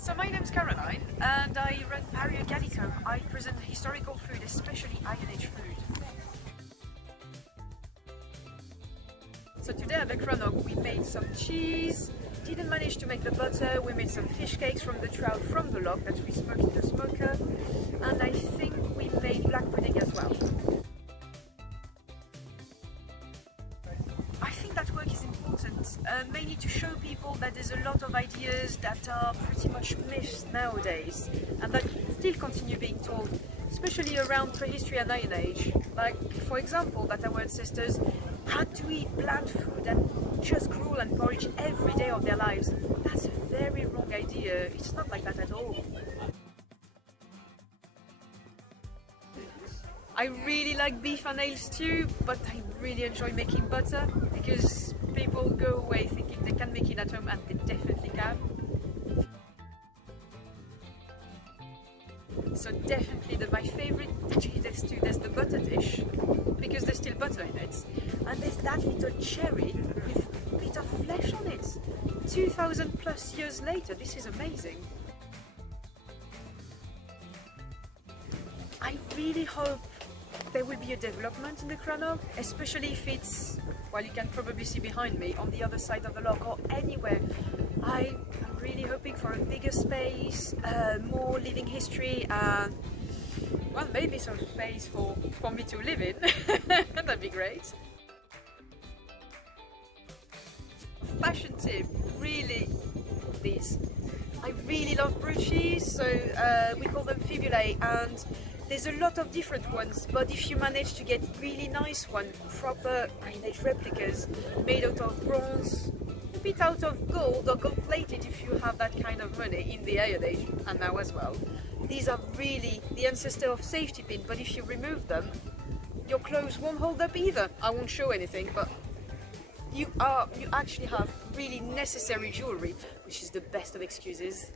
So my name is Caroline and I run Pario Gallico. I present historical food, especially Iron Age food. So today at the Crannog we made some cheese, didn't manage to make the butter, we made some fish cakes from the trout from the loch that we smoked in the smoker, and I think we made black pudding as well. I think that work is important, mainly to show people that there's a lot of ideas that are pretty much myths nowadays and that still continue being told, especially around prehistory and Iron Age. Like, for example, that our ancestors had to eat bland food and just gruel and porridge every day of their lives. That's a very wrong idea. It's not like that at all. I really like beef and ale stew, but I really enjoy making butter because people go away thinking they can make it at home, and they definitely can. So definitely my favorite, actually there's the butter dish, because there's still butter in it, and there's that little cherry with a bit of flesh on it. 2000 plus years later, this is amazing. I really hope there will be a development in the Crannog, especially if it's, well, you can probably see behind me, on the other side of the loch or anywhere. I'm really hoping for a bigger space, more living history, and, well, maybe some space for me to live in. That'd be great. Fashion tip, really, these. I really love broochies, so we call them fibulae, and there's a lot of different ones, but if you manage to get really nice ones, proper Iron Age replicas made out of bronze, a bit out of gold or gold plated if you have that kind of money in the Iron Age, and now as well. These are really the ancestor of safety pin, but if you remove them, your clothes won't hold up either. I won't show anything, but you actually have really necessary jewellery, which is the best of excuses.